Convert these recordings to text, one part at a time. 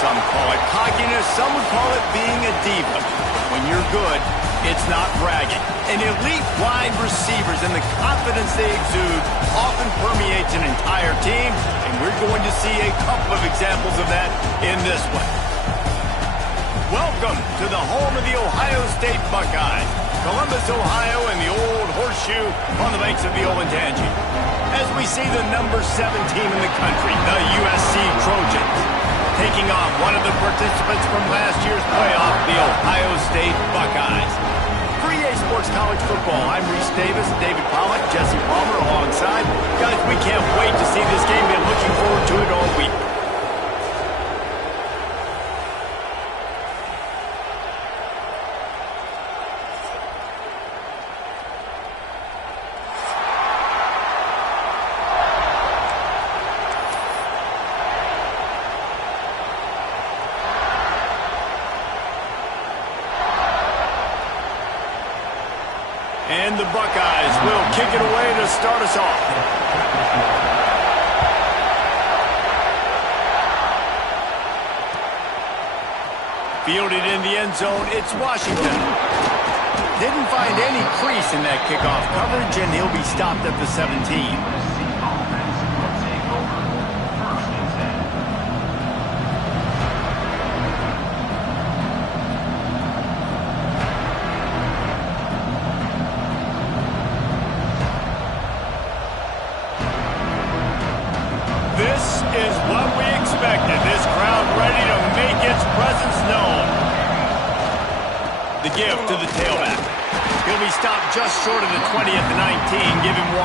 some call it cockiness, some would call it being a diva. But when you're good, it's not bragging. And elite wide receivers and the confidence they exude often permeates an entire team, and we're going to see a couple of examples of that in this one. Welcome to the home of the Ohio State Buckeyes, Columbus, Ohio, and the old horseshoe on the banks of the Olentangy. As we see the number 7 team in the country, the USC Trojans, taking on one of the participants from last year's playoff, the Ohio State Buckeyes. For EA Sports College Football, I'm Reese Davis, David Pollack, Jesse Palmer alongside. Guys, we can't wait to see this game. Been looking forward to it all week. And the Buckeyes will kick it away to start us off. Fielded in the end zone, it's Washington. Didn't find any crease in that kickoff coverage, and he'll be stopped at the 17. This is what we expected. This crowd ready to make its presence known. The give to the tailback. He'll be stopped just short of the 20 at the 19. Give him 1.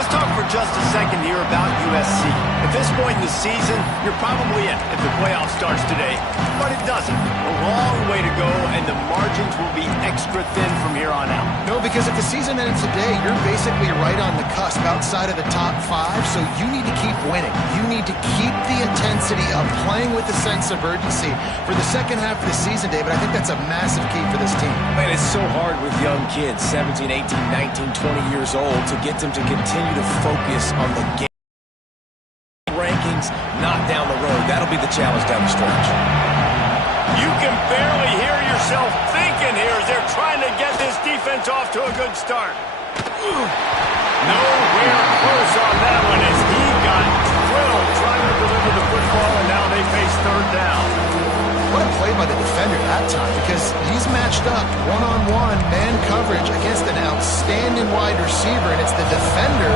Let's talk for just a second here about USC. At this point in the season, you're probably in if the playoff starts today, but it doesn't. A long way to go, and the margins will be extra thin from here on out. No, because if the season ends today, you're basically right on the cusp outside of the top 5, so you need to keep winning. You need to keep the intensity of playing with a sense of urgency for the second half of the season, David. I think that's a massive key for this team. Man, it's so hard with young kids, 17, 18, 19, 20 years old, to get them to continue to focus on the game. Rankings, not down the road. That'll be the challenge down the stretch. You can barely hear yourself thinking here as they're trying to get this defense off to a good start. Nowhere close on that one as he got drilled trying to deliver the football, and now they face third down. What a play by the defender that time, because he's matched up one-on-one man coverage against an outstanding wide receiver, and it's the defender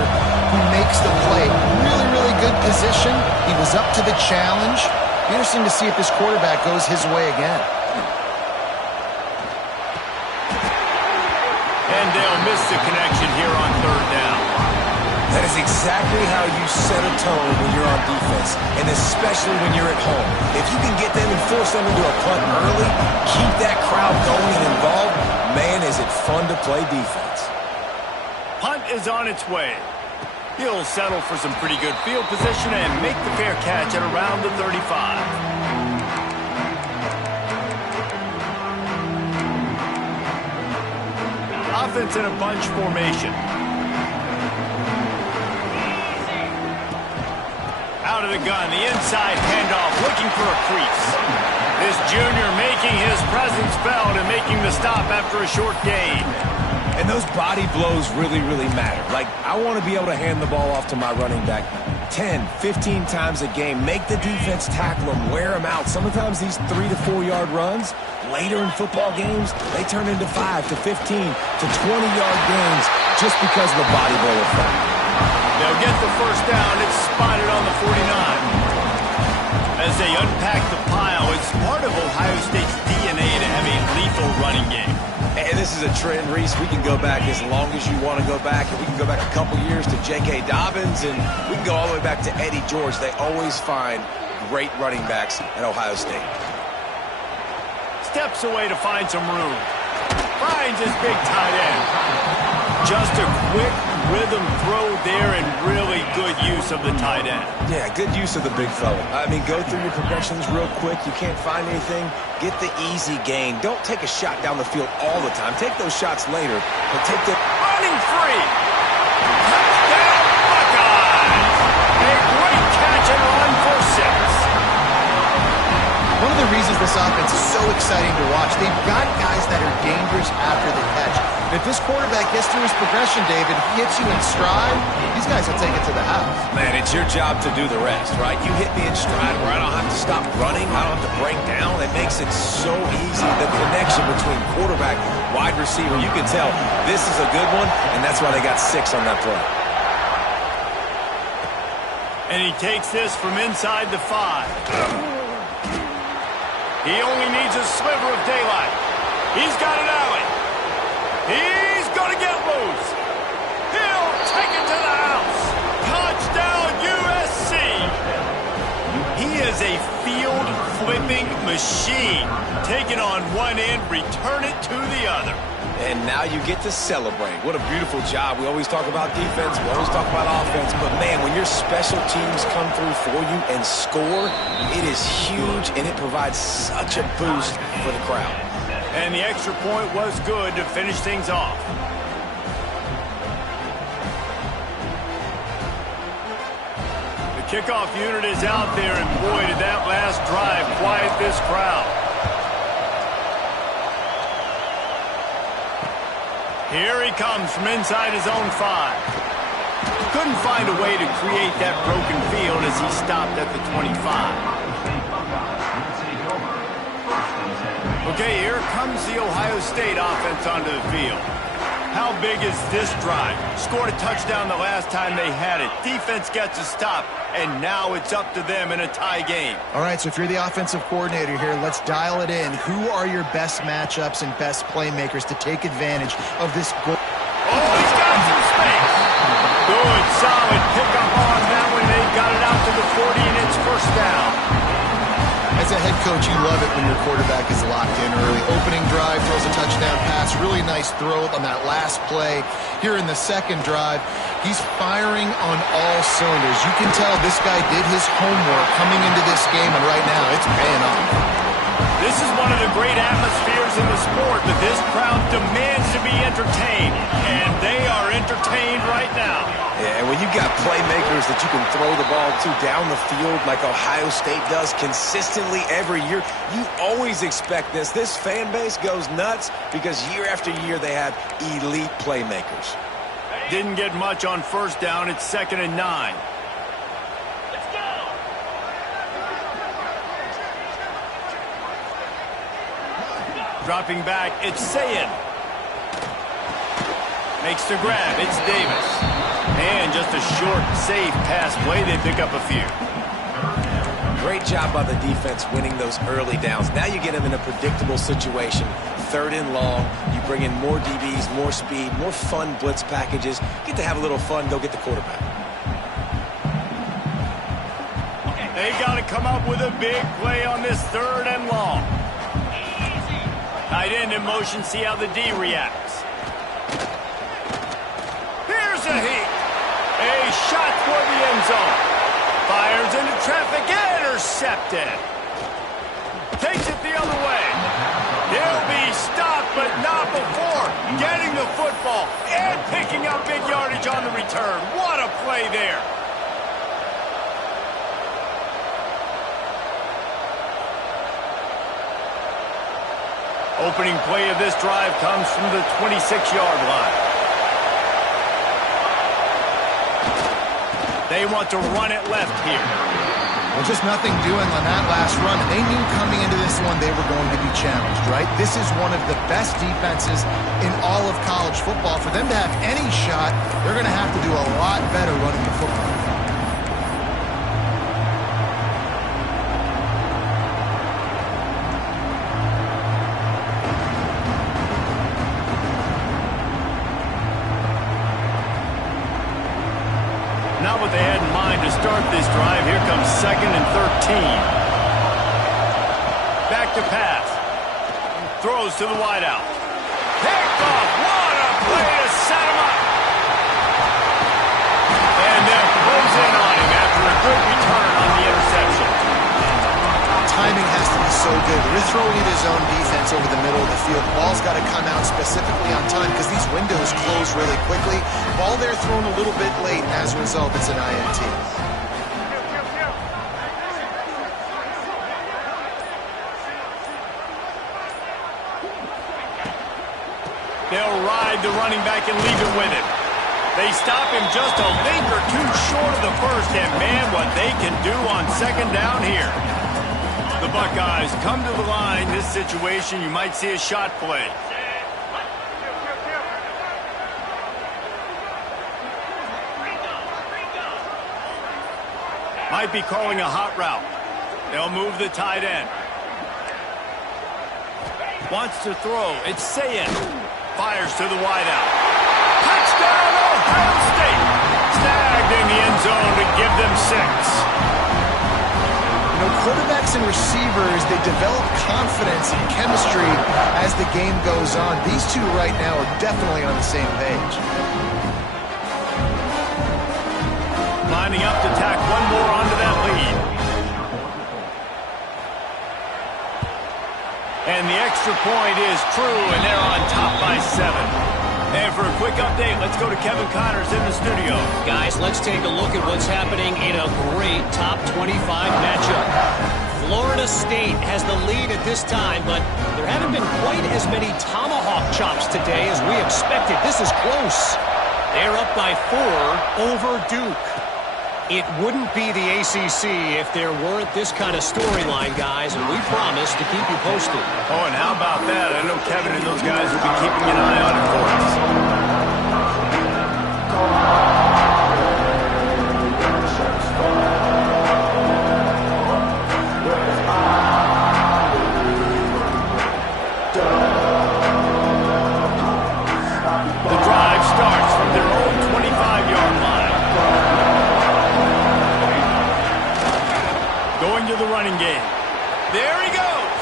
who makes the play. Really, really good position. He was up to the challenge. Be interesting to see if this quarterback goes his way again. And they'll miss the connection here on third down. That is exactly how you set a tone when you're on defense, and especially when you're at home. If you can get them and force them into a punt early, keep that crowd going and involved, man, is it fun to play defense. Punt is on its way. He'll settle for some pretty good field position and make the fair catch at around the 35. Offense in a bunch formation. Out of the gun, the inside handoff, looking for a crease. This junior making his presence felt and making the stop after a short gain. And those body blows really, really matter. Like, I want to be able to hand the ball off to my running back 10, 15 times a game. Make the defense tackle them, wear them out. Sometimes these 3 to 4 yard runs, later in football games, they turn into 5 to 15 to 20-yard gains just because of the body blow effect. They'll get the first down. It's spotted on the 49. As they unpack the pile, it's part of Ohio State's DNA to have a lethal running game. And this is a trend, Reese. We can go back as long as you want to go back. And we can go back a couple years to J.K. Dobbins, and we can go all the way back to Eddie George. They always find great running backs at Ohio State. Steps away to find some room. Finds his big tight end. Just a quick rhythm throw there and really good use of the tight end. Yeah, good use of the big fella. I mean, go through your progressions real quick. You can't find anything. Get the easy gain. Don't take a shot down the field all the time. Take those shots later, but take the... Running free. Touchdown, Buckeyes. A great catch and run for 6. reasons this offense is so exciting to watch. They've got guys that are dangerous after the catch. And if this quarterback gets through his progression, David, he hits you in stride, these guys will take it to the house. Man, it's your job to do the rest, right? You hit me in stride where I don't have to stop running, I don't have to break down. It makes it so easy. The connection between quarterback, wide receiver, you can tell this is a good one, and that's why they got 6 on that play. And he takes this from inside the 5. He only needs a sliver of daylight. He's got an alley. He's going to get loose. He'll take it to the house. Touchdown, USC. He is a field-flipping machine. Take it on one end, return it to the other. And now you get to celebrate. What a beautiful job. We always talk about defense. We always talk about offense. But, man, when your special teams come through for you and score, it is huge, and it provides such a boost for the crowd. And the extra point was good to finish things off. The kickoff unit is out there, and boy, did that last drive quiet this crowd. Here he comes from inside his own 5. Couldn't find a way to create that broken field as he stopped at the 25. Okay, here comes the Ohio State offense onto the field. How big is this drive? Scored a touchdown the last time they had it. Defense gets a stop, and now it's up to them in a tie game. All right, so if you're the offensive coordinator here, let's dial it in. Who are your best matchups and best playmakers to take advantage of this goal? Oh, he's got some space. Good, solid pickup on that one. They got it out to the 40, and it's first down. As a head coach, you love it when your quarterback is locked in early. Opening drive, throws a touchdown pass. Really nice throw on that last play. Here in the second drive, he's firing on all cylinders. You can tell this guy did his homework coming into this game, and right now it's paying off. This is one of the great atmospheres in the sport, but this crowd demands to be entertained, and they are entertained right now. Yeah, and when you got playmakers that you can throw the ball to down the field like Ohio State does consistently every year, you always expect this. This fan base goes nuts because year after year they have elite playmakers. Didn't get much on first down. It's 2nd and 9. Dropping back, it's Sayin. Makes the grab, it's Davis. And just a short, safe pass play, they pick up a few. Great job by the defense winning those early downs. Now you get them in a predictable situation. 3rd and long, you bring in more DBs, more speed, more fun blitz packages. Get to have a little fun, go get the quarterback. They got to come up with a big play on this 3rd and long. Tight end in motion, see how the D reacts. Here's a heat. A shot toward the end zone. Fires into traffic, intercepted. Takes it the other way. He'll be stopped, but not before getting the football and picking up big yardage on the return. What a play there. Opening play of this drive comes from the 26-yard line. They want to run it left here. Well, just nothing doing on that last run. They knew coming into this one they were going to be challenged, right? This is one of the best defenses in all of college football. For them to have any shot, they're going to have to do a lot better running the football. Not what they had in mind to start this drive. Here comes 2nd and 13. Back to pass. Throws to the wideout. Picked off. What a play to set him up. And then close in on him after a good return on the interception. Timing has to be so good. They're throwing it his own defense over the middle of the field. Ball's got to come out specifically on time because these windows close really quickly. Ball there thrown a little bit late. As a result, it's an INT. hide the running back and leave it with him. They stop him just a link or two short of the first, and man, what they can do on second down here. The Buckeyes come to the line. This situation, you might see a shot play. Might be calling a hot route. They'll move the tight end. Wants to throw. It's Sayin. Fires to the wideout. Touchdown, Ohio State! Snagged in the end zone to give them 6. You know, quarterbacks and receivers, they develop confidence and chemistry as the game goes on. These two right now are definitely on the same page. Lining up to tack one more onto that lead. And the extra point is true, and they're on top by 7. And for a quick update, let's go to Kevin Connors in the studio. Guys, let's take a look at what's happening in a great top 25 matchup. Florida State has the lead at this time, but there haven't been quite as many tomahawk chops today as we expected. This is close. They're up by 4 over Duke. It wouldn't be the ACC if there weren't this kind of storyline, guys, and we promise to keep you posted. Oh, and how about that? I know Kevin and those guys will be keeping an eye on it for us. The drive starts from their own 25-yard line. Going to the running game. There he goes.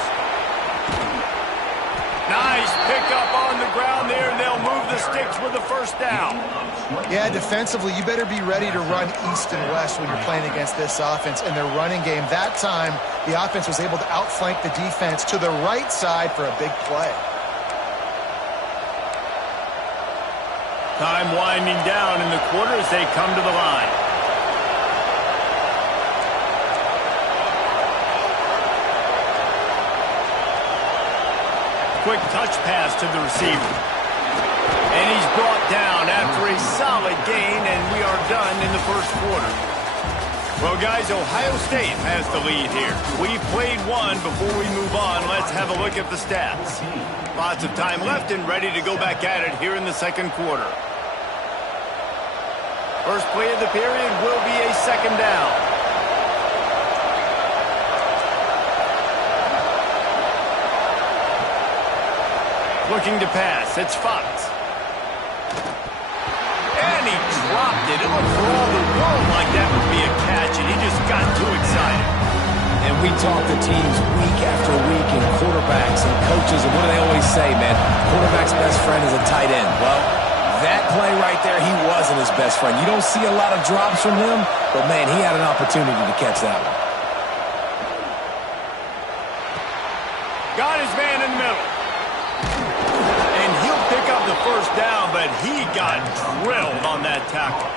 Nice pickup on the ground there, and they'll move the sticks with the first down. Yeah, defensively, you better be ready to run east and west when you're playing against this offense in their running game. That time, the offense was able to outflank the defense to the right side for a big play. Time winding down in the quarter as they come to the line. Quick touch pass to the receiver. And he's brought down after a solid gain, and we are done in the first quarter. Well, guys, Ohio State has the lead here. We've played one. Before we move on, let's have a look at the stats. Lots of time left and ready to go back at it here in the second quarter. First play of the period will be a second down. Looking to pass. It's Fox. And he dropped it. It looked for all the world like that would be a catch, and he just got too excited. And we talk to teams week after week and quarterbacks and coaches, and what do they always say, man? Quarterback's best friend is a tight end. Well, that play right there, he wasn't his best friend. You don't see a lot of drops from him, but, man, he had an opportunity to catch that one. Got his man in the middle. And he'll pick up the first down, but he got drilled on that tackle.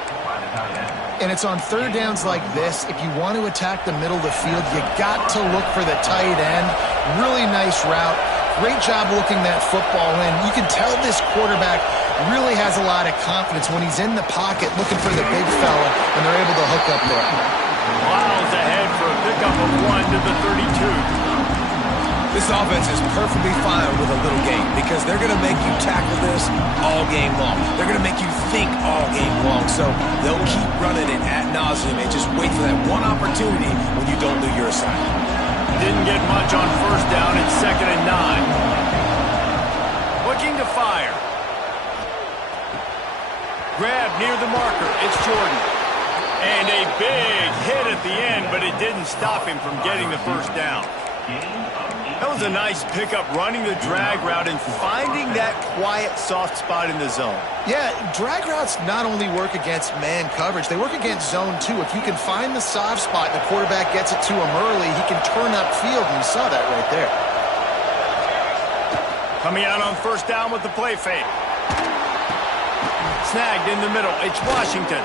And it's on third downs like this, if you want to attack the middle of the field, you got to look for the tight end. Really nice route. Great job looking that football in. You can tell this quarterback really has a lot of confidence when he's in the pocket looking for the big fella, and they're able to hook up there. Miles ahead for a pickup of 1 to the 32. This offense is perfectly fine with a little game because they're going to make you tackle this all game long. They're going to make you think all game long. So they'll keep running it ad nauseum and just wait for that one opportunity when you don't do your assignment. Didn't get much on first down. It's 2nd and 9. Looking to fire. Grab near the marker. It's Jordan. And a big hit at the end, but it didn't stop him from getting the first down. That was a nice pickup, running the drag route and finding that quiet, soft spot in the zone. Yeah, drag routes not only work against man coverage, they work against zone too. If you can find the soft spot and the quarterback gets it to him early, he can turn upfield, and you saw that right there. Coming out on first down with the play fake. Snagged in the middle. It's Washington.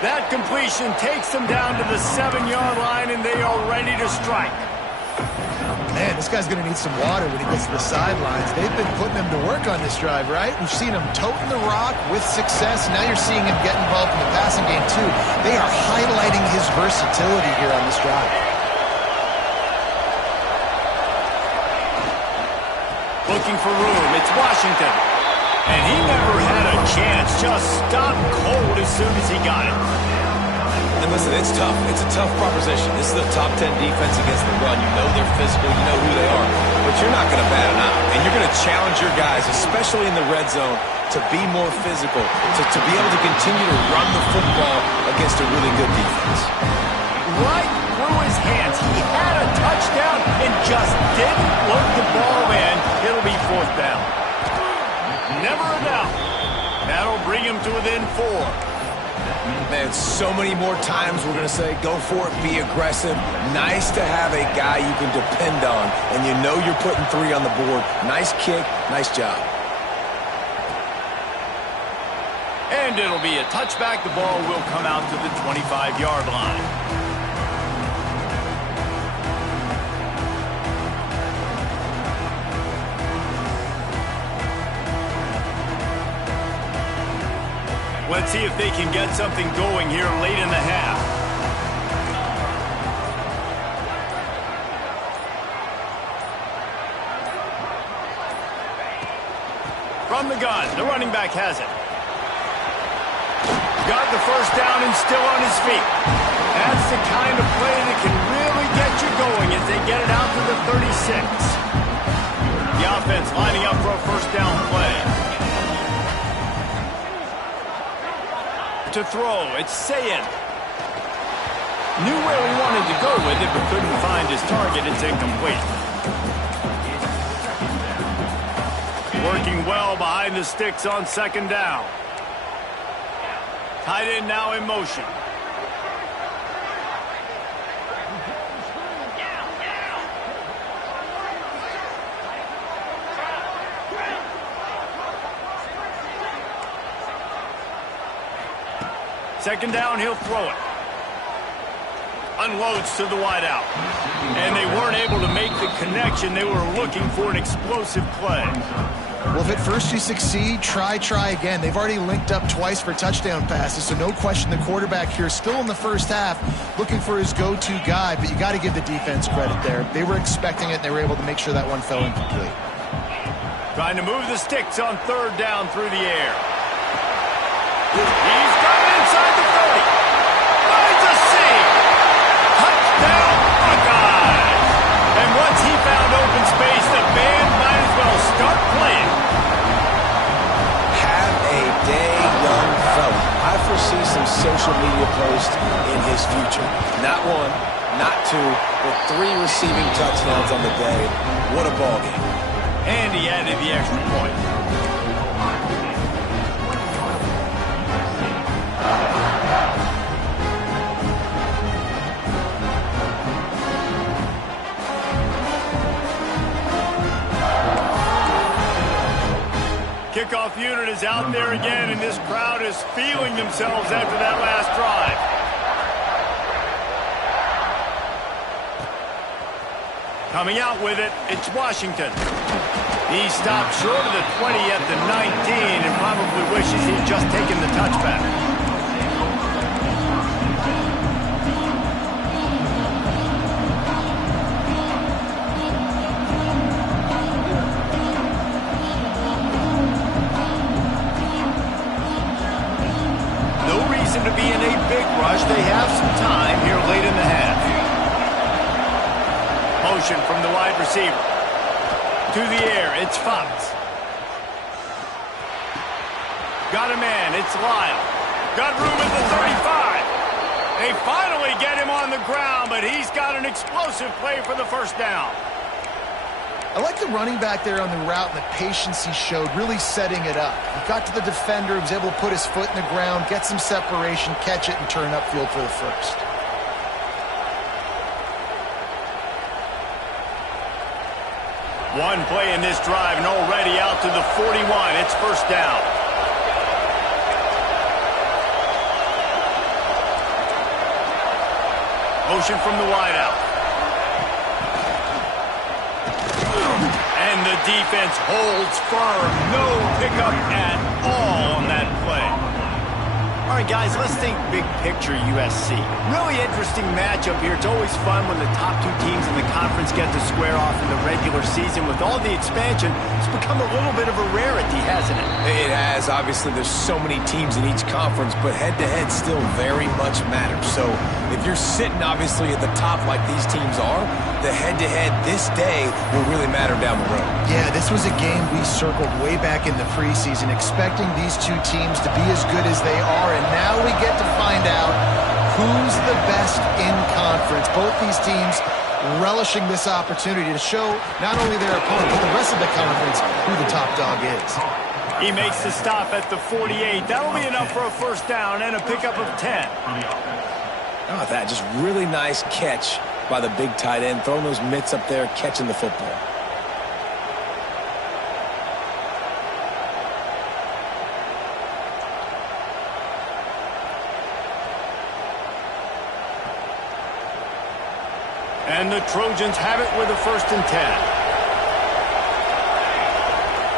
That completion takes them down to the 7-yard line, and they are ready to strike. Man, this guy's going to need some water when he gets to the sidelines. They've been putting him to work on this drive, right? We've seen him toting the rock with success. Now you're seeing him get involved in the passing game, too. They are highlighting his versatility here on this drive. Looking for room. It's Washington. And he never had a chance. Just stopped cold as soon as he got it. And listen, it's tough. It's a tough proposition. This is a top 10 defense against the run. You know they're physical. You know who they are. But you're not going to bat an eye. And you're going to challenge your guys, especially in the red zone, to be more physical, to be able to continue to run the football against a really good defense. Right through his hands. He had a touchdown and just didn't look the ball in. It'll be 4th down. Never a doubt. That'll bring him to within 4. Man, so many more times we're going to say, go for it, be aggressive. Nice to have a guy you can depend on, and you know you're putting 3 on the board. Nice kick, nice job. And it'll be a touchback. The ball will come out to the 25-yard line. Let's see if they can get something going here late in the half. From the gun, the running back has it. Got the first down and still on his feet. That's the kind of play that can really get you going as they get it out to the 36. The offense lining up for a first down play. To throw, it's Sayin. Knew where he wanted to go with it, but couldn't find his target. It's incomplete. Working well behind the sticks on 2nd down. Tight end now in motion. Second down, he'll throw it. Unloads to the wideout. And they weren't able to make the connection. They were looking for an explosive play. Well, if at first you succeed, try again. They've already linked up twice for touchdown passes, so no question the quarterback here still in the first half looking for his go-to guy, but you got to give the defense credit there. They were expecting it, and they were able to make sure that one fell incomplete. Trying to move the sticks on 3rd down through the air. He's got it inside the 30. Finds a seam. Touchdown, Buckeyes. And once he found open space, the band might as well start playing. Have a day, young fella. I foresee some social media posts in his future. Not 1, not 2, but 3 receiving touchdowns on the day. What a ball game. And he added the extra point. Kickoff unit is out there again, and this crowd is feeling themselves after that last drive. Coming out with it, it's Washington. He stopped short of the 20 at the 19 and probably wishes he'd just taken the touchback. To be in a big rush. They have some time here late in the half. Motion from the wide receiver. To the air, it's Fox. Got a man, it's Lyle. Got room at the 35. They finally get him on the ground, but he's got an explosive play for the first down. I like the running back there on the route and the patience he showed, really setting it up. He got to the defender, was able to put his foot in the ground, get some separation, catch it, and turn upfield for the first. One play in this drive and already out to the 41. It's first down. Motion from the wideout. And the defense holds firm. No pickup at all on that play. All right, guys, let's think big picture USC. Really interesting matchup here. It's always fun when the top two teams in the conference get to square off in the regular season. With all the expansion, it's become a little bit of a rarity, hasn't it? It has. Obviously, there's so many teams in each conference, but head-to-head still very much matters. So if you're sitting, obviously, at the top like these teams are, the head-to-head this day will really matter down the road. Yeah, this was a game we circled way back in the preseason, expecting these two teams to be as good as they are, and now we get to find out who's the best in conference. Both these teams relishing this opportunity to show not only their opponent, but the rest of the conference who the top dog is. He makes the stop at the 48. That'll be enough for a first down and a pickup of 10. Oh, that just really nice catch by the big tight end, throwing those mitts up there, catching the football. And the Trojans have it with a 1st and 10.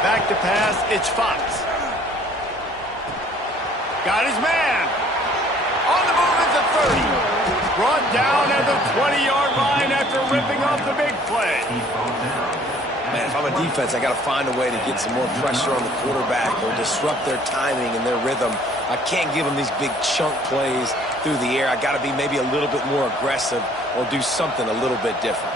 Back to pass, it's Fox. Got his man. On the move at the 30. Brought down at the 20-yard line after ripping off the big play. Man, if I'm a defense, I got to find a way to get some more pressure on the quarterback or disrupt their timing and their rhythm. I can't give them these big chunk plays through the air. I got to be maybe a little bit more aggressive or do something a little bit different.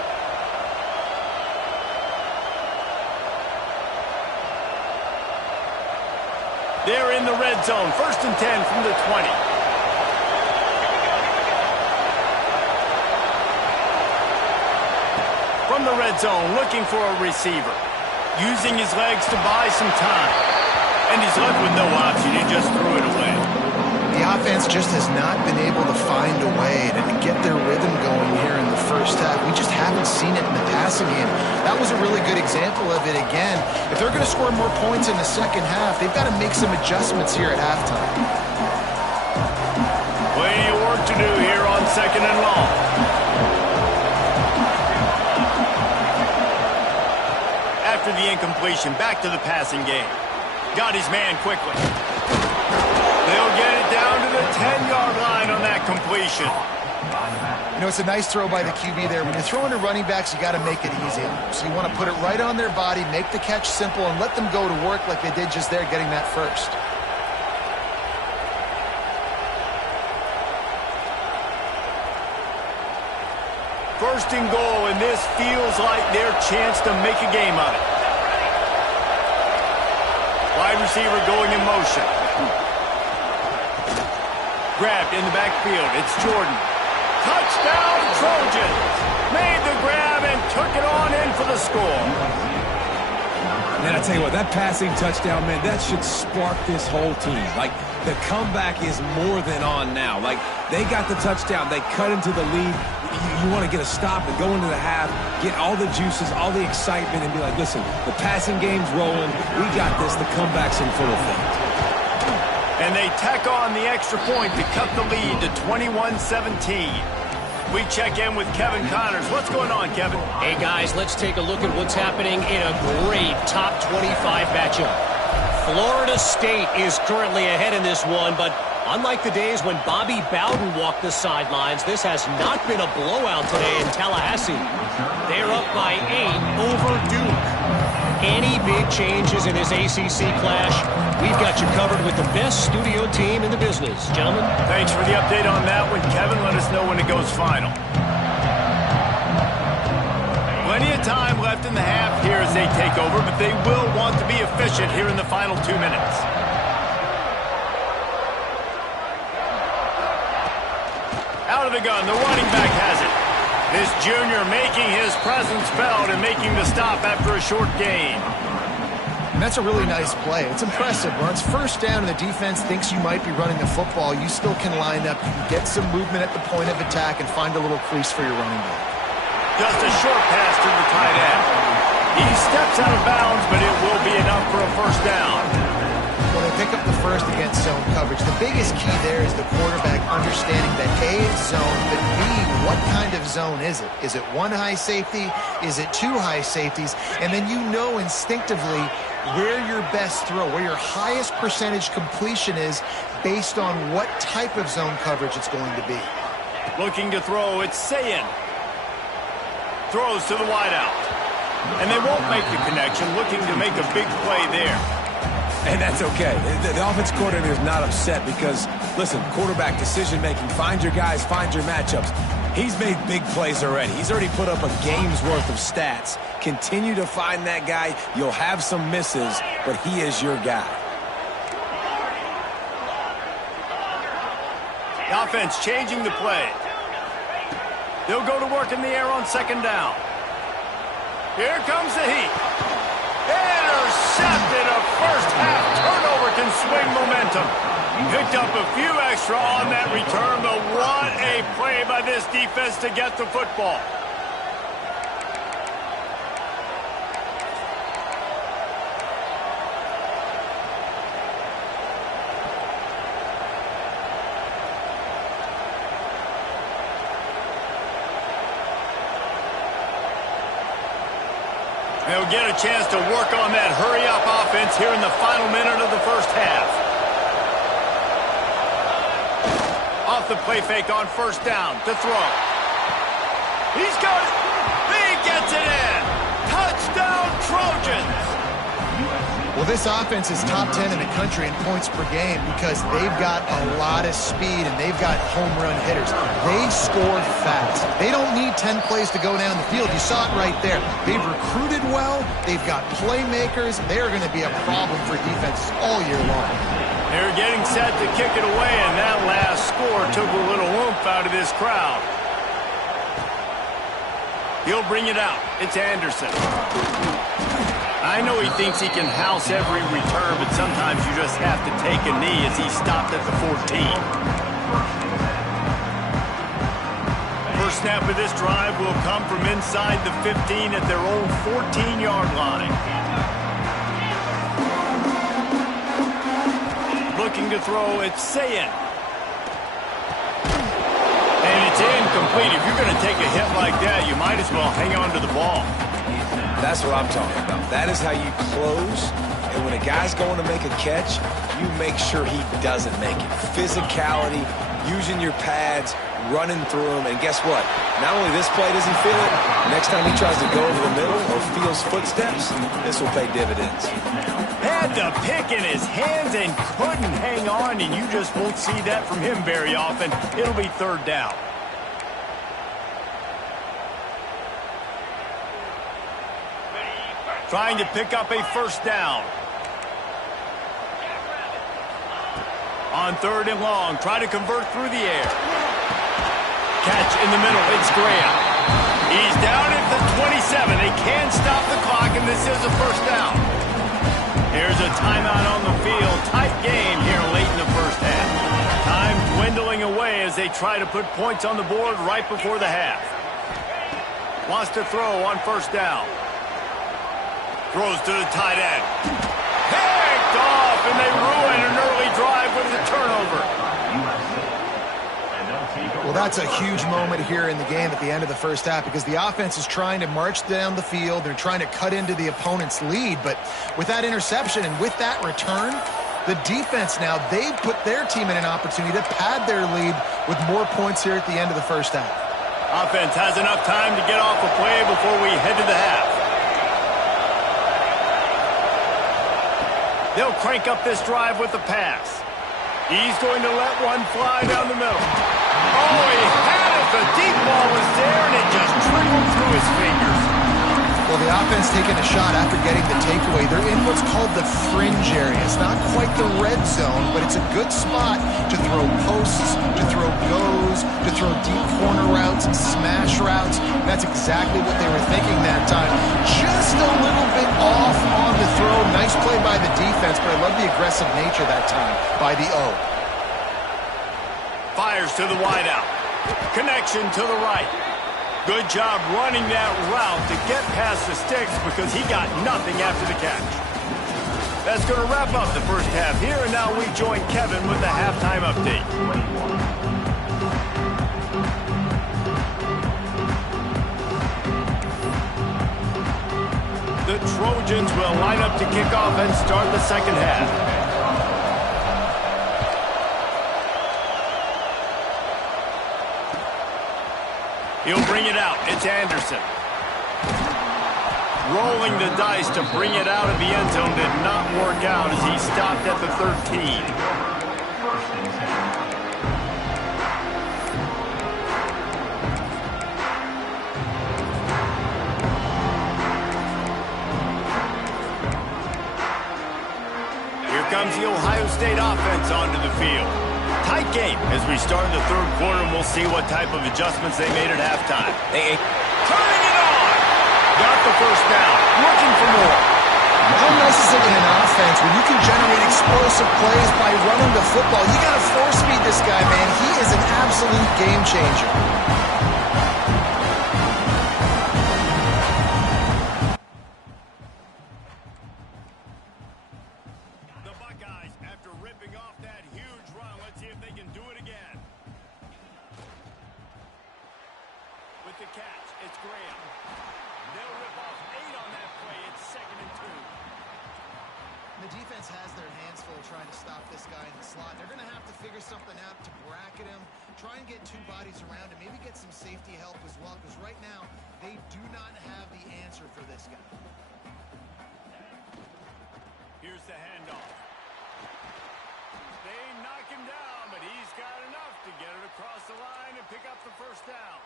They're in the red zone. 1st and 10 from the 20. From the red zone, looking for a receiver. Using his legs to buy some time. And he's left with no option. He just threw it away. The offense just has not been able to find a way to get their rhythm going here in the first half. We just haven't seen it in the passing game. That was a really good example of it again. If they're going to score more points in the second half, they've got to make some adjustments here at halftime. Plenty of work to do here on 2nd and long. After the incompletion, back to the passing game. Got his man quickly. They'll get it down to the 10-yard line on that completion. You know, it's a nice throw by the QB there. When you're throwing to running backs, you got to make it easy. So you want to put it right on their body, make the catch simple, and let them go to work like they did just there, getting that first. First and goal, and this feels like their chance to make a game of it. Wide receiver going in motion. Grabbed in the backfield. It's Jordan. Touchdown, Trojans. Made the grab and took it on in for the score. Man, I tell you what, that passing touchdown, man, that should spark this whole team. Like, the comeback is more than on now. Like, they got the touchdown. They cut into the lead. You want to get a stop and go into the half, get all the juices, all the excitement, and be like, listen, the passing game's rolling. We got this. The comeback's in full effect. And they tack on the extra point to cut the lead to 21-17. We check in with Kevin Connors. What's going on, Kevin? Hey, guys, let's take a look at what's happening in a great top 25 matchup. Florida State is currently ahead in this one, but unlike the days when Bobby Bowden walked the sidelines, this has not been a blowout today in Tallahassee. They're up by 8 over Duke. Any big changes in this ACC clash, we've got you covered with the best studio team in the business. Gentlemen? Thanks for the update on that one, Kevin. Let us know when it goes final. Plenty of time left in the half here as they take over, but they will want to be efficient here in the final 2 minutes. Out of the gun, the running back has it. This junior making his presence felt and making the stop after a short gain. And that's a really nice play. It's impressive. When it's first down and the defense thinks you might be running the football, you still can line up. You can get some movement at the point of attack and find a little crease for your running back. Just a short pass to the tight end. He steps out of bounds, but it will be enough for a first down. Well, they pick up the first against zone coverage. The biggest key there is the quarterback understanding that A, it's zone, but B, what kind of zone is it? Is it one high safety? Is it two high safeties? And then you know instinctively where your best throw, where your highest percentage completion is based on what type of zone coverage it's going to be. Looking to throw, it's Sayin. Throws to the wideout. And they won't make the connection, looking to make a big play there. And that's okay. The offense coordinator is not upset because, listen, quarterback decision-making, find your guys, find your matchups. He's made big plays already. He's already put up a game's worth of stats. Continue to find that guy. You'll have some misses, but he is your guy. The offense changing the play. They'll go to work in the air on second down. Here comes the heat. Intercepted. A first half turnover can swing momentum. Picked up a few extra on that return, but what a play by this defense to get the football. They'll get a chance to work on that hurry-up offense here in the final minute of the first half. Off the play fake on first down to throw. He's got it. He gets it in. Touchdown, Trojans. Well, this offense is top 10 in the country in points per game because they've got a lot of speed and they've got home run hitters. They score fast. They don't need 10 plays to go down the field. You saw it right there. They've recruited well. They've got playmakers. They're going to be a problem for defenses all year long. They're getting set to kick it away, and that last score took a little oomph out of this crowd. He'll bring it out. It's Anderson. I know he thinks he can house every return, but sometimes you just have to take a knee as he stopped at the 14. First snap of this drive will come from inside the 15 at their own 14-yard line. Looking to throw, it's Sayin. And it's incomplete. If you're going to take a hit like that, you might as well hang on to the ball. That's what I'm talking about. That is how you close. And when a guy's going to make a catch, you make sure he doesn't make it. Physicality, using your pads, running through them. And guess what? Not only this play does he feel it, next time he tries to go over the middle or feels footsteps, this will pay dividends. Had the pick in his hands and couldn't hang on, and you just won't see that from him very often. It'll be third down. Trying to pick up a first down. On third and long, try to convert through the air. Catch in the middle, it's Graham. He's down at the 27. They can stop the clock, and this is a first down. Here's a timeout on the field. Tight game here late in the first half. Time dwindling away as they try to put points on the board right before the half. Wants to throw on first down. Throws to the tight end. Picked off, and they ruin an early drive with the turnover. Well, that's a huge moment here in the game at the end of the first half because the offense is trying to march down the field. They're trying to cut into the opponent's lead. But with that interception and with that return, the defense now, they've put their team in an opportunity to pad their lead with more points here at the end of the first half. Offense has enough time to get off a play before we head to the half. They'll crank up this drive with the pass. He's going to let one fly down the middle. Oh, he had it. The deep ball was there, and it just trickled through his fingers. Well, the offense taking a shot after getting the takeaway. They're in what's called the fringe area. It's not quite the red zone, but it's a good spot to throw posts, to throw goes, to throw deep corner routes, smash routes. That's exactly what they were thinking that time. Just a little bit off on the throw. Nice play by the defense, but I love the aggressive nature that time by the O. Fires to the wideout. Connection to the right. Good job running that route to get past the sticks because he got nothing after the catch. That's going to wrap up the first half here, and now we join Kevin with the halftime update. Trojans will line up to kick off and start the second half. He'll bring it out. It's Anderson. Rolling the dice to bring it out of the end zone did not work out as he stopped at the 13. Here comes the Ohio State offense onto the field. Tight game as we start the third quarter, and we'll see what type of adjustments they made at halftime. Turning it on! Got the first down. Looking for more. How nice is it in an offense when you can generate explosive plays by running the football? You got to force feed this guy, man. He is an absolute game changer. The Buckeyes, after ripping off that huge run, let's see if they can do it again. With the catch, it's Graham. They'll rip off 8 on that play. It's 2nd and 2. The defense has their hands full trying to stop this guy in the slot. They're going to have to figure something out to bracket him, try and get 2 bodies around him, maybe get some safety help as well, because right now they do not have the answer for this guy. Here's the handoff. They knock him down, but he's got enough to get it across the line and pick up the first down.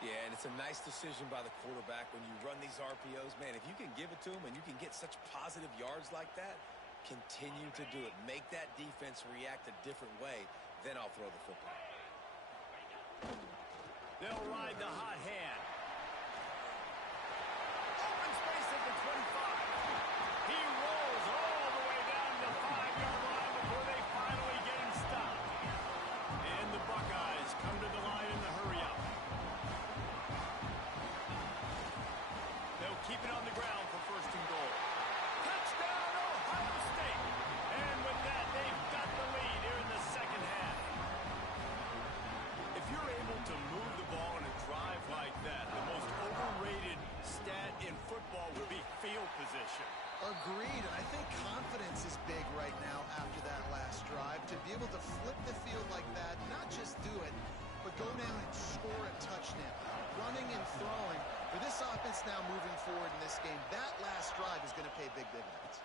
Yeah, and it's a nice decision by the quarterback when you run these RPOs. Man, if you can give it to him and you can get such positive yards like that, continue to do it. Make that defense react a different way, then I'll throw the football. They'll ride the hot hand. Open space at the 25. He rolls all the way down to the 5-yard line before they finally get him stopped. And the Buckeyes come to the line in the hurry-up. They'll keep it on the ground for 1st and goal. Touchdown, Ohio State! And with that, they've got the lead here in the second half. If you're able to move the ball in a drive like that, the most overrated stat in football would be field position. Agreed, and I think confidence is big right now after that last drive. To be able to flip the field like that, not just do it, but go down and score a touchdown. Running and throwing. For this offense now moving forward in this game, that last drive is going to pay big dividends.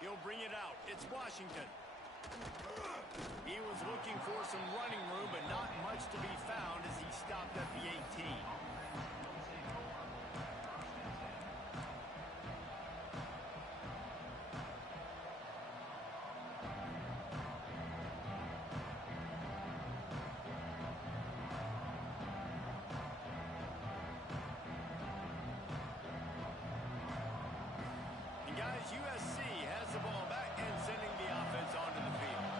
He'll bring it out. It's Washington. He was looking for some running room, but not much to be found as he stopped at the 18. Guys, USC has the ball back and sending the offense onto the field.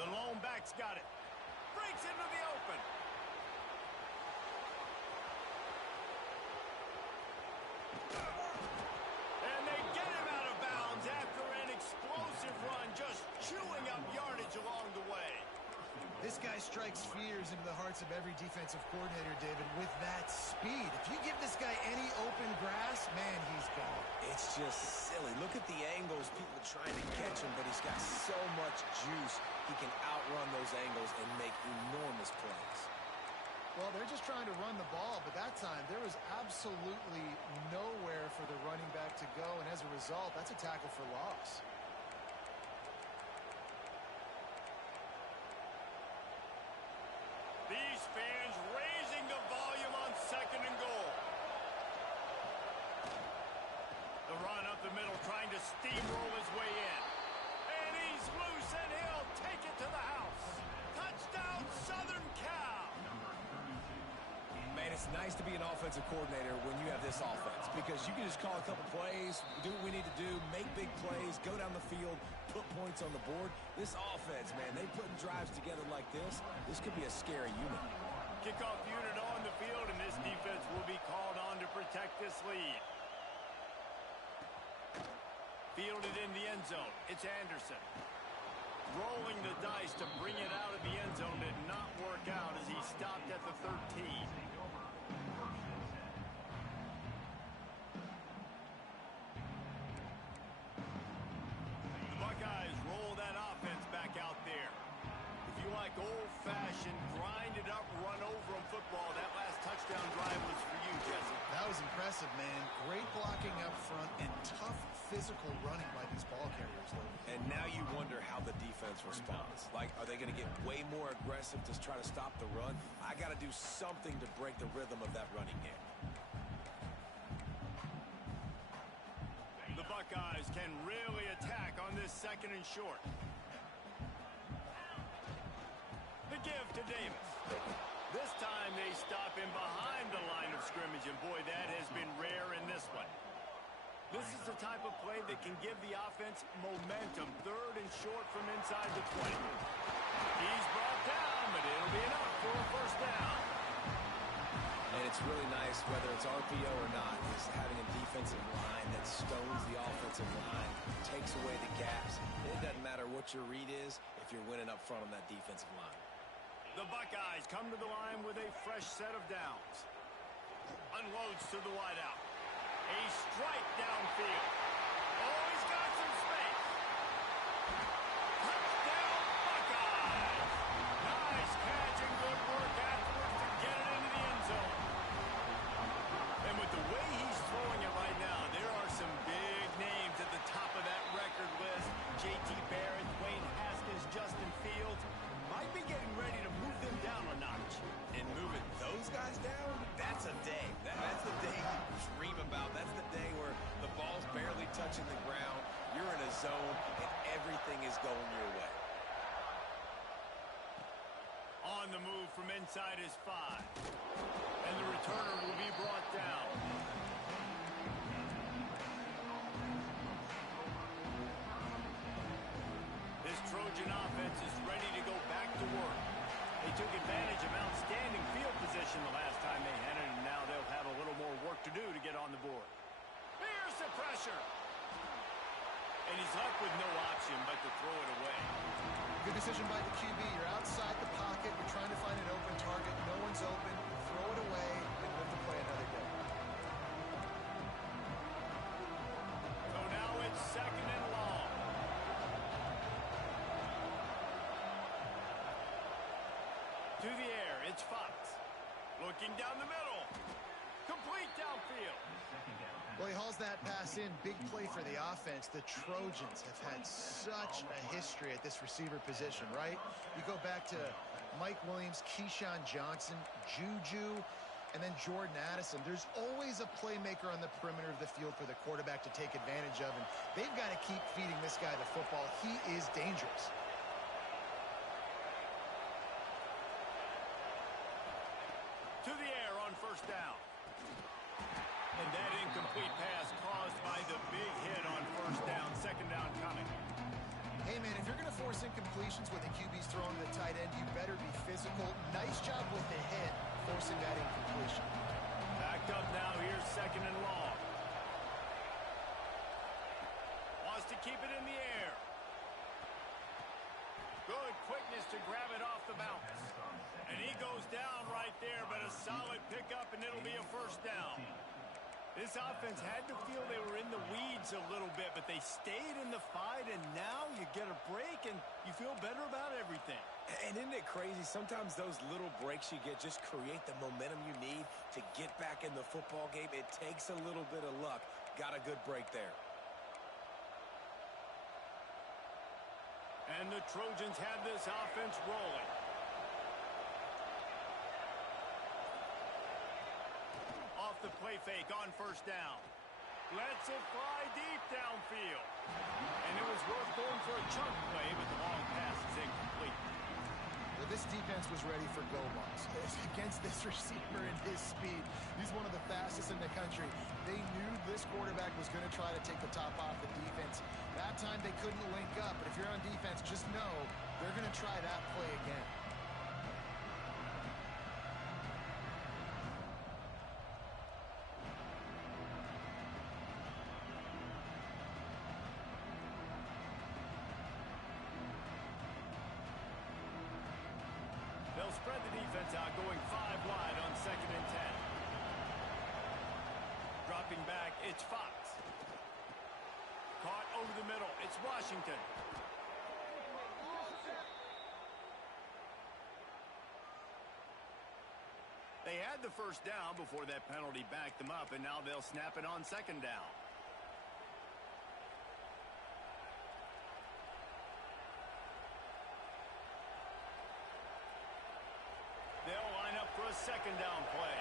The lone back's got it. Breaks into the open. And they get him out of bounds after an explosive run, just chewing up yardage along the way. This guy strikes fears into the hearts of every defensive coordinator, David, with that speed. If you give this guy any open grass, man, he's gone. It's just silly. Look at the angles, people trying to catch him, but he's got so much juice. He can outrun those angles and make enormous plays. Well, they're just trying to run the ball, but that time there was absolutely nowhere for the running back to go, and as a result, that's a tackle for loss. These fans raising the volume on 2nd and goal. The run up the middle, trying to steamroll his way in. And he's loose, and he'll take it to the house. Touchdown, Southern Cal. Man, it's nice to be an offensive coordinator when you have this offense because you can just call a couple plays, do what we need to do, make big plays, go down the field, put points on the board. This offense, man, they putting drives together like this could be a scary unit. Kickoff unit on the field, and this defense will be called on to protect this lead. Fielded in the end zone. It's Anderson. Rolling the dice to bring it out of the end zone did not work out as he stopped at the 13. old-fashioned, grind-it-up, run-over-'em football. That last touchdown drive was for you, Jesse. That was impressive, man. Great blocking up front and tough physical running by these ball carriers, though. And now you wonder how the defense responds. Like, are they going to get way more aggressive to try to stop the run? I got to do something to break the rhythm of that running game. The Buckeyes can really attack on this 2nd and short. The give to Davis. This time they stop him behind the line of scrimmage, and boy, that has been rare in this one. This is the type of play that can give the offense momentum. 3rd and short from inside the 20. He's brought down, but it'll be enough for a first down. And it's really nice, whether it's RPO or not, is having a defensive line that stones the offensive line, takes away the gaps. It doesn't matter what your read is if you're winning up front on that defensive line. The Buckeyes come to the line with a fresh set of downs. Unloads to the wideout. A strike downfield. Oh, he's got some space. Touchdown, Buckeyes! Nice catch and good work afterwards to get it into the end zone. And with the way he's throwing it right now, there are some big names at the top of that record list. J.T. Barrett, Wayne Haskins, Justin Fields. Might be getting ready to move them down a notch. And moving those guys down, that's a day. That's the day you dream about. That's the day where the ball's barely touching the ground. You're in a zone, and everything is going your way. On the move from inside his 5. And the returner will be brought down. This Trojan offense is ready to go back to work. They took advantage of outstanding field position the last time they had it, and now they'll have a little more work to do to get on the board. Here's the pressure. And he's left with no option but to throw it away. Good decision by the QB. You're outside the pocket. You're trying to find an open target. No one's open. Throw it away and live to play another day. So now it's 2nd and long. To the air, it's Fox. Looking down the middle. Complete downfield. Well, he hauls that pass in. Big play for the offense. The Trojans have had such a history at this receiver position, right? You go back to Mike Williams, Keyshawn Johnson, Juju, and then Jordan Addison. There's always a playmaker on the perimeter of the field for the quarterback to take advantage of, and they've got to keep feeding this guy the football. He is dangerous. To the air on first down. And that incomplete pass caused by the big hit on first down. 2nd down coming. Hey, man, if you're going to force incompletions when the QB's throwing to the tight end, you better be physical. Nice job with the hit, forcing that incompletion. Backed up now. Here's 2nd and long. Wants to keep it in the air. Good quickness to grab it off the bounce. And he goes down right there, but a solid pickup, and it'll be a first down. This offense had to feel they were in the weeds a little bit, but they stayed in the fight, and now you get a break, and you feel better about everything. And isn't it crazy? Sometimes those little breaks you get just create the momentum you need to get back in the football game. It takes a little bit of luck. Got a good break there. And the Trojans have this offense rolling. Off the play fake on first down. Lets it fly deep downfield. And it was worth going for a chunk play, but the long pass is incomplete. Well, this defense was ready for go balls. Against this receiver and his speed, he's one of the fastest in the country. They knew this quarterback was going to try to take the top off the defense. That time they couldn't link up, but if you're on defense, just know they're going to try that play again. They'll spread the defense out, going 5 wide on 2nd and 10. Dropping back, it's Fox. Caught over the middle, it's Washington. They had the first down before that penalty backed them up, and now they'll snap it on second down. They'll line up for a second down play.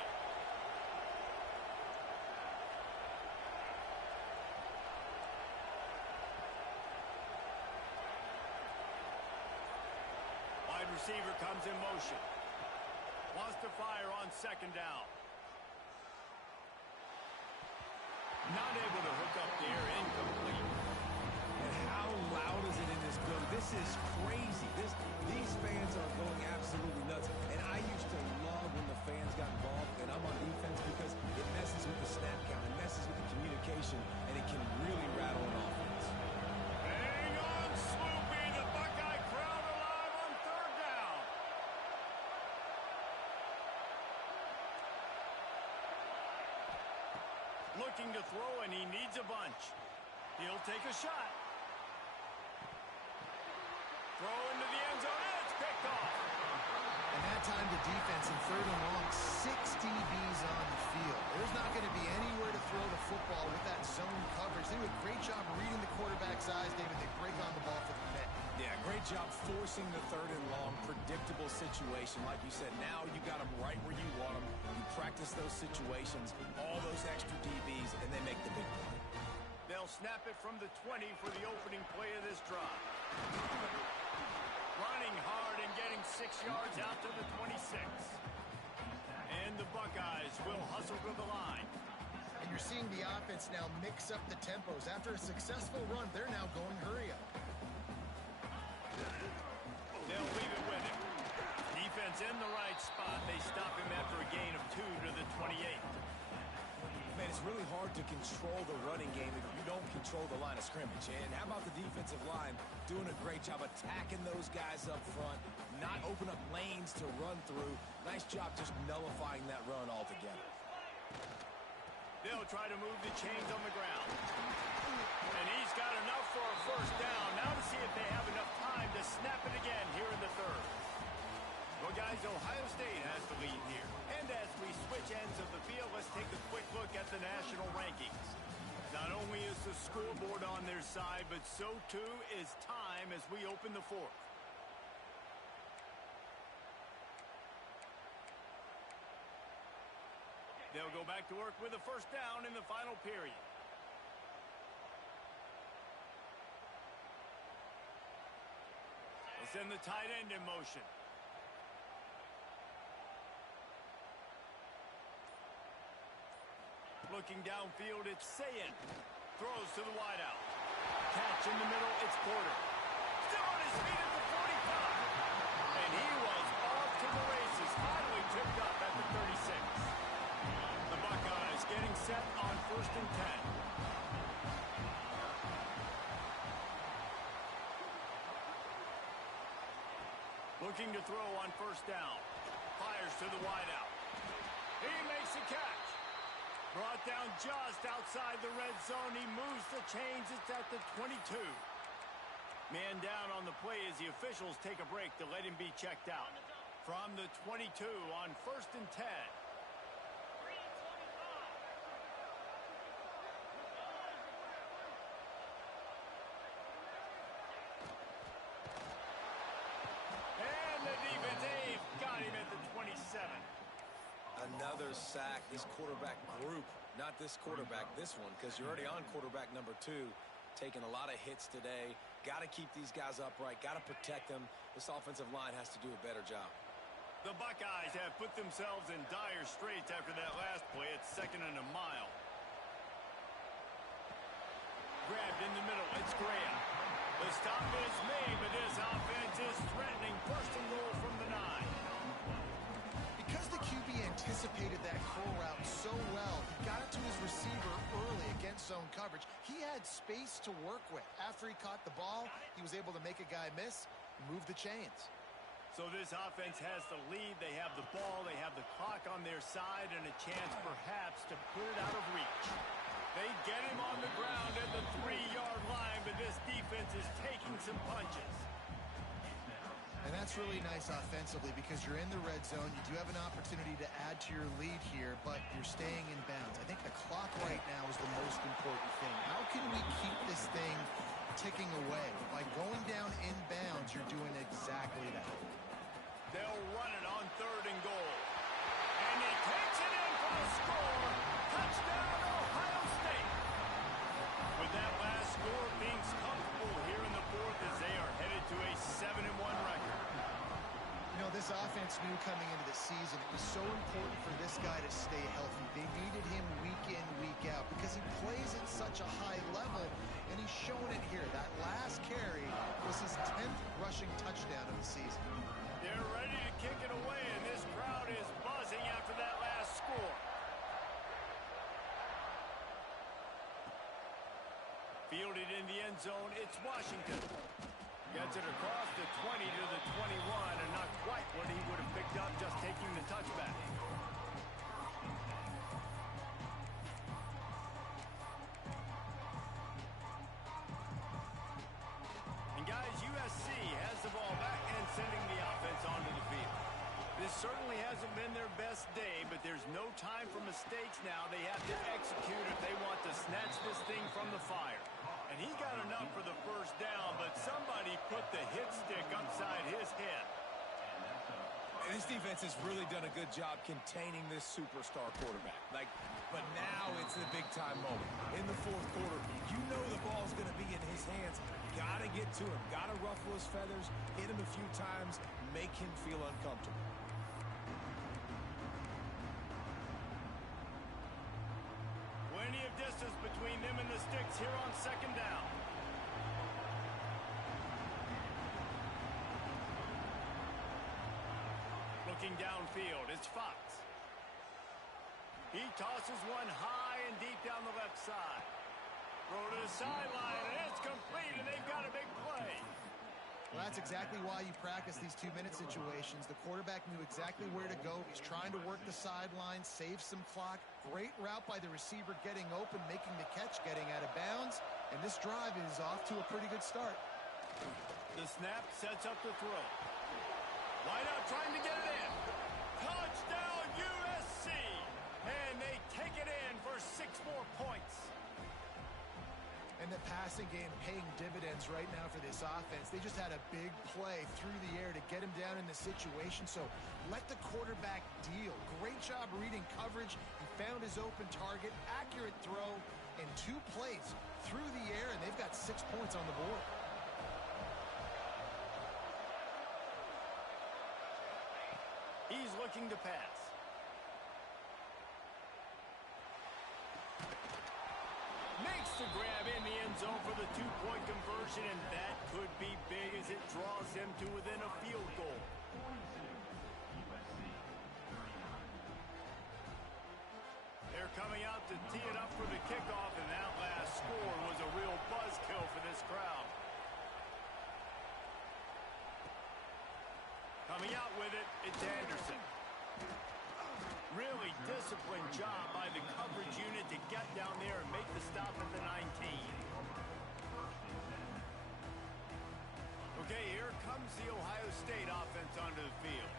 Wide receiver comes in motion. Wants to fire on second down. Not able to hook up there, incomplete. And how loud is it in this building? This is crazy. These fans are going absolutely nuts. And I used to love when the fans got involved, and I'm on defense because it messes with the snap count, it messes with the communication, and it can really rattle an offense. Hang on, Sloopy. The Buckeye crowd alive on third down. Looking to throw, and he needs a bunch. He'll take a shot. Throw into the end zone, and it's picked off. And that time the defense in third and long, 6 DBs on the field. There's not going to be anywhere to throw the football with that zone coverage. They do a great job reading the quarterback's eyes, David. They break on the ball for the net. Yeah, great job forcing the third and long, predictable situation. Like you said, now you got them right where you want them. You practice those situations, all those extra DBs, and they make the big play. They'll snap it from the 20 for the opening play of this drive. Running hard and getting 6 yards out to the 26. And the Buckeyes will hustle to the line. And you're seeing the offense now mix up the tempos. After a successful run, they're now going hurry up. They'll leave it with him. Defense in the right spot. They stop him after a gain of 2 to the 28. Man, it's really hard to control the running game if you don't control the line of scrimmage. And how about the defensive line doing a great job attacking those guys up front, not open up lanes to run through. Nice job just nullifying that run altogether. They'll try to move the chains on the ground. And he's got enough for a first down. Now to see if they have enough time to snap it again here in the third. Well, guys, Ohio State has the lead here. And as we switch ends of the field, let's take a quick look at the national rankings. Not only is the scoreboard on their side, but so too is time as we open the fourth. They'll go back to work with a first down in the final period. They'll send the tight end in motion. Looking downfield, it's Sayin. Throws to the wideout. Catch in the middle, it's Porter. Still on his feet at the 45. And he was off to the races, finally tipped up at the 36. The Buckeyes getting set on 1st and 10. Looking to throw on first down. Fires to the wideout. He makes a catch. Brought down just outside the red zone. He moves the chains. It's at the 22. Man down on the play as the officials take a break to let him be checked out. From the 22 on 1st and 10. And the defense, they've got him at the 27. Another sack. This quarterback group, not this quarterback, this one, because you're already on quarterback number 2, taking a lot of hits today. Got to keep these guys upright, got to protect them. This offensive line has to do a better job. The Buckeyes have put themselves in dire straits after that last play. It's 2nd and a mile. Grabbed in the middle, it's Graham. The stop is made, but this offense is threatening 1st and goal from the 9. Anticipated that curl route so well. He got it to his receiver early against zone coverage. He had space to work with. After he caught the ball, he was able to make a guy miss and move the chains. So this offense has the lead. They have the ball. They have the clock on their side and a chance perhaps to put it out of reach. They get him on the ground at the 3-yard line, but this defense is taking some punches. And that's really nice offensively because you're in the red zone. You do have an opportunity to add to your lead here, but you're staying in bounds. I think the clock right now is the most important thing. How can we keep this thing ticking away? By going down in bounds, you're doing exactly that. They'll run it on 3rd and goal. And he takes it in for the score. Touchdown, Ohio State. With that last score, being comfortable here in the 4th as they are headed to a 7-1 record. You know, this offense knew coming into the season it was so important for this guy to stay healthy. They needed him week in, week out because he plays at such a high level, and he's shown it here. That last carry was his 10th rushing touchdown of the season. They're ready to kick it away, and this crowd is buzzing after that last score. Fielded in the end zone, it's Washington. Gets it across the 20 to the 21, and not quite what he would have picked up just taking the touchback. And guys, USC has the ball back and sending the offense onto the field. This certainly hasn't been their best day, but there's no time for mistakes now. They have to execute if they want to snatch this thing from the fire. And he got enough for the first down, but somebody put the hit stick upside his head. And this defense has really done a good job containing this superstar quarterback. But now it's the big-time moment. In the 4th quarter, you know the ball's going to be in his hands. Got to get to him. Got to ruffle his feathers, hit him a few times, make him feel uncomfortable. Plenty of distance between them and the sticks here on 2nd down. Looking downfield, it's Fox. He tosses one high and deep down the left side. Throw to the sideline, and it's complete, and they've got a big play. Well, that's exactly why you practice these 2-minute situations. The quarterback knew exactly where to go. He's trying to work the sideline, save some clock. Great route by the receiver getting open, making the catch, getting out of bounds. And this drive is off to a pretty good start. The snap sets up the throw. Wide out trying to get it in. Touchdown USC! And they take it in for 6 more points. And the passing game paying dividends right now for this offense. They just had a big play through the air to get him down in the situation. So let the quarterback deal. Great job reading coverage. He found his open target, accurate throw, and 2 plays through the air, and they've got 6 points on the board. He's looking to pass. Makes the grab in the end zone for the 2-point conversion, and that could be big as it draws him to within a field goal. They're coming out to tee it up for the kickoff, and that last score was a real buzzkill for this crowd. Coming out with it, it's Anderson. Really disciplined job by the coverage unit to get down there and make the stop at the 19. Okay, here comes the Ohio State offense onto the field.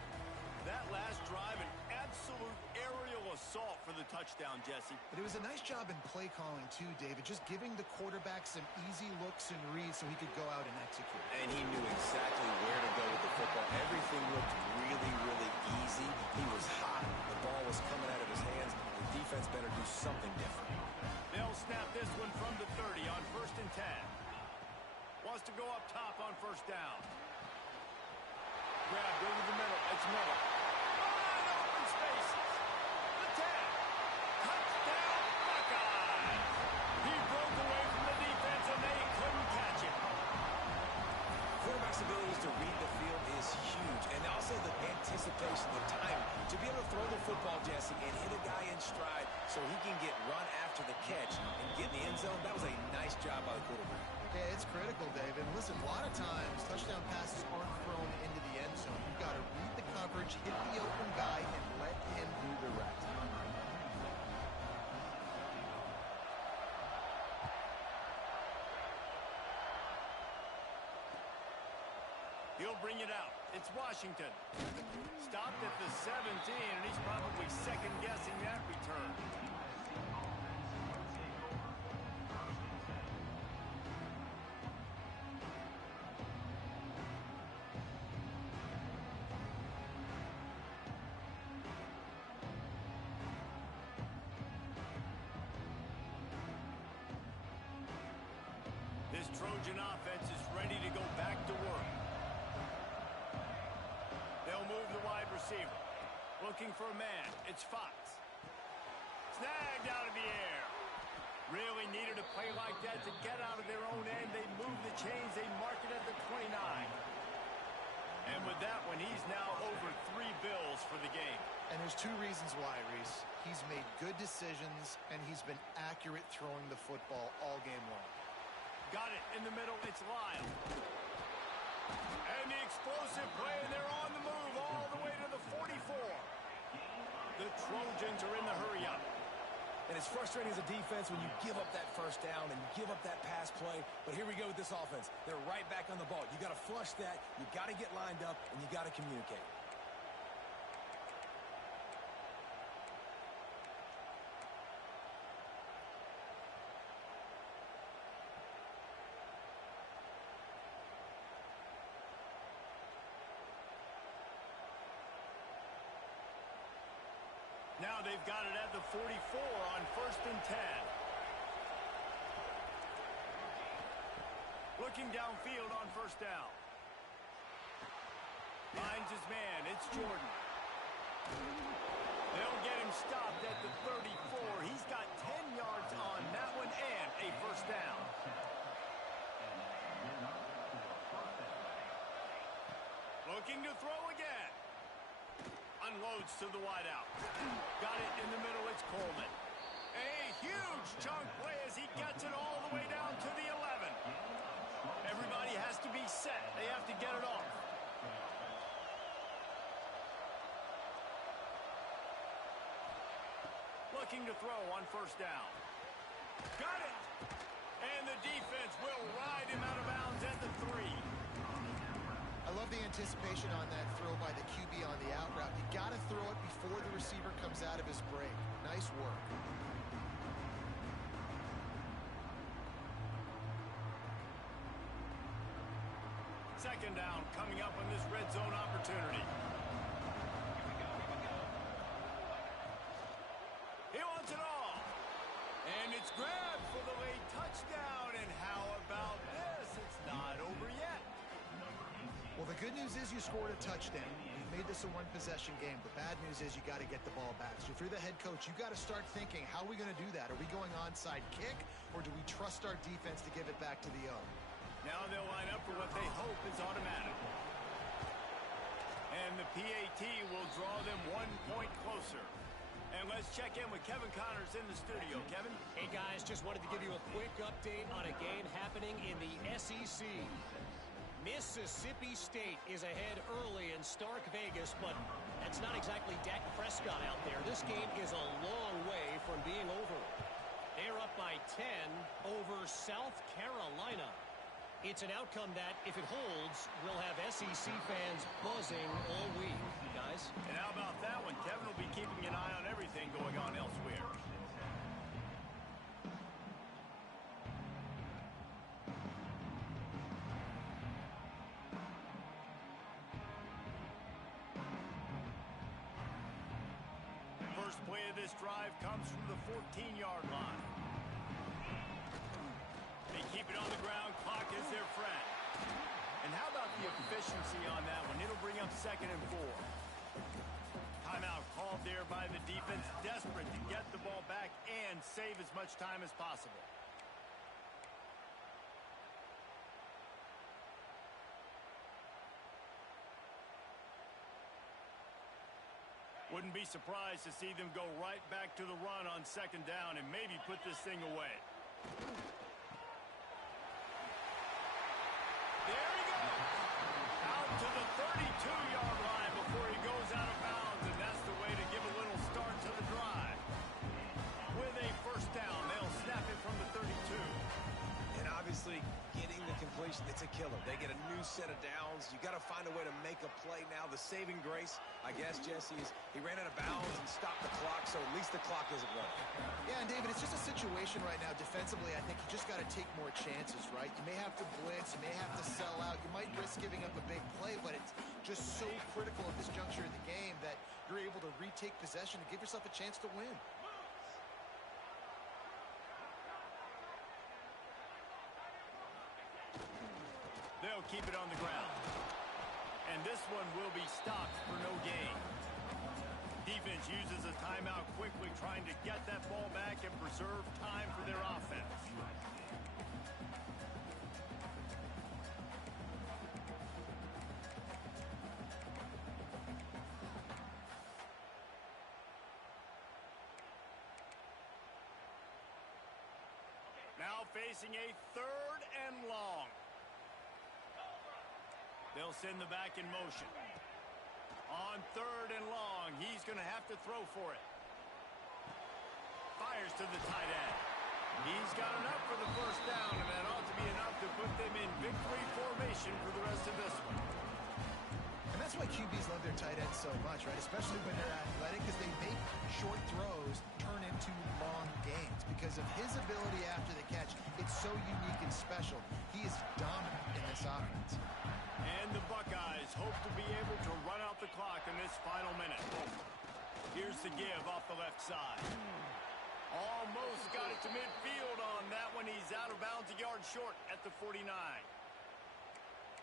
That last drive, an absolute aerial assault for the touchdown, Jesse. But it was a nice job in play calling too, David, just giving the quarterback some easy looks and reads so he could go out and execute. And he knew exactly where to go with the football. Everything looked really, really easy. He was hot. The ball was coming out of his hands. The defense better do something different. They'll snap this one from the 30 on 1st and 10. Wants to go up top on 1st down. Grab, go to the middle. It's Miller. Wide open spaces. The 10. Touchdown, Buckeyes. He broke away from the defense, and they couldn't catch him. Quarterback's abilities to read the field is huge, and also the anticipation, the time to be able to throw the football, Jesse, and hit a guy in stride so he can get run after the catch and get in the end zone. That was a nice job by the quarterback. Yeah, it's critical, David. Listen, a lot of times touchdown passes aren't thrown into the end zone. You've got to read the coverage, hit the open guy, and let him do the rest. He'll bring it out. It's Washington. Stopped at the 17, and he's probably second-guessing that return. This Trojan offense is ready to go back to work. They'll move the wide receiver. Looking for a man. It's Fox. Snagged out of the air. Really needed a play like that to get out of their own end. They move the chains. They mark it at the 29. And with that one, he's now over 3 bills for the game. And there's 2 reasons why, Reese. He's made good decisions, and he's been accurate throwing the football all game long. Got it in the middle. It's Lyle. And the explosive play, and they're on the move all the way to the 44. The Trojans are in the hurry-up. And it's frustrating as a defense when you give up that first down and you give up that pass play. But here we go with this offense. They're right back on the ball. You got to flush that. You got to get lined up, and you got to communicate. Now they've got it at the 44 on 1st and 10. Looking downfield on 1st down. Finds his man. It's Jordan. They'll get him stopped at the 34. He's got 10 yards on that one and a 1st down. Looking to throw again. Unloads to the wideout. Got it in the middle. It's Coleman. A huge chunk play as he gets it all the way down to the 11. Everybody has to be set. They have to get it off. Looking to throw on 1st down. Got it. And the defense will ride him out of bounds at the 3. I love the anticipation on that throw by the QB on the out route. You got to throw it before the receiver comes out of his break. Nice work. Second down coming up on this red zone opportunity. He wants it all. And it's grabbed for the late touchdown. And how about this? It's not over yet. Well, the good news is you scored a touchdown. You've made this a one-possession game. The bad news is you got to get the ball back. So if you're the head coach, you got to start thinking, how are we going to do that? Are we going onside kick, or do we trust our defense to give it back to the O? Now they'll line up for what they hope is automatic. And the PAT will draw them 1 point closer. And let's check in with Kevin Connors in the studio. Kevin? Hey, guys, just wanted to give you a quick update on a game happening in the SEC. Mississippi State is ahead early in Stark Vegas, but that's not exactly Dak Prescott out there. This game is a long way from being over. They're up by 10 over South Carolina. It's an outcome that, if it holds, will have SEC fans buzzing all week, guys. And how about that one? Kevin will be keeping an eye on everything going on elsewhere. First play of this drive comes from the 14-yard line. They keep it on the ground. Clock is their friend. And how about the efficiency on that one? It'll bring up 2nd and 4. Timeout called there by the defense, desperate to get the ball back and save as much time as possible. Wouldn't be surprised to see them go right back to the run on 2nd down and maybe put this thing away. There he goes. Out to the 32-yard line before he goes out of bounds, and that's the way to give a little start to the drive. With a 1st down, they'll snap it from the 32. And obviously, getting the completion, it's a killer. They get a new set of downs. You got to find a way to make a play now. The saving grace, I guess, Jesse, is he ran out of bounds and stopped the clock, so at least the clock isn't running. Yeah, and David, it's just a situation right now defensively. I think you just got to take more chances, right? You may have to blitz, you may have to sell out, you might risk giving up a big play, but it's just so critical at this juncture of the game that you're able to retake possession and give yourself a chance to win. They'll keep it on the ground. And this one will be stopped for no gain. Defense uses a timeout quickly, trying to get that ball back and preserve time for their offense. Now facing a 3rd and long. They'll send the back in motion. On 3rd and long, he's going to have to throw for it. Fires to the tight end. He's got enough for the first down, and that ought to be enough to put them in victory formation for the rest of this one. And that's why QBs love their tight ends so much, right? Especially when they're athletic, because they make short throws turn into long gains. Because of his ability after the catch, it's so unique and special. He is dominant in this offense. And the Buckeyes hope to be able to run out the clock in this final minute. Here's the give off the left side. Almost got it to midfield on that one. He's out of bounds, a yard short at the 49.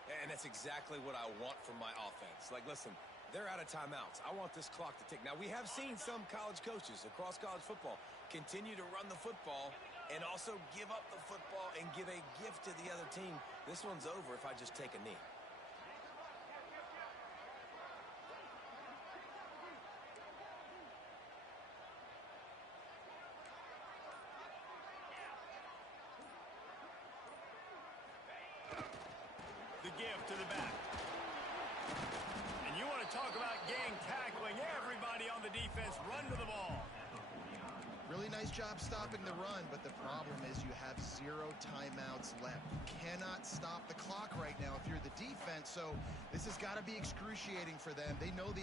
And that's exactly what I want from my offense. Like, listen, they're out of timeouts. I want this clock to tick. Now, we have seen some college coaches across college football continue to run the football and also give up the football and give a gift to the other team. This one's over if I just take a knee. The give to the back. And you want to talk about gang tackling. Everybody on the defense run to the ball. Really nice job stopping the run, but the problem is you have 0 timeouts left. You cannot stop the clock right now if you're the defense, so this has got to be excruciating for them. They know the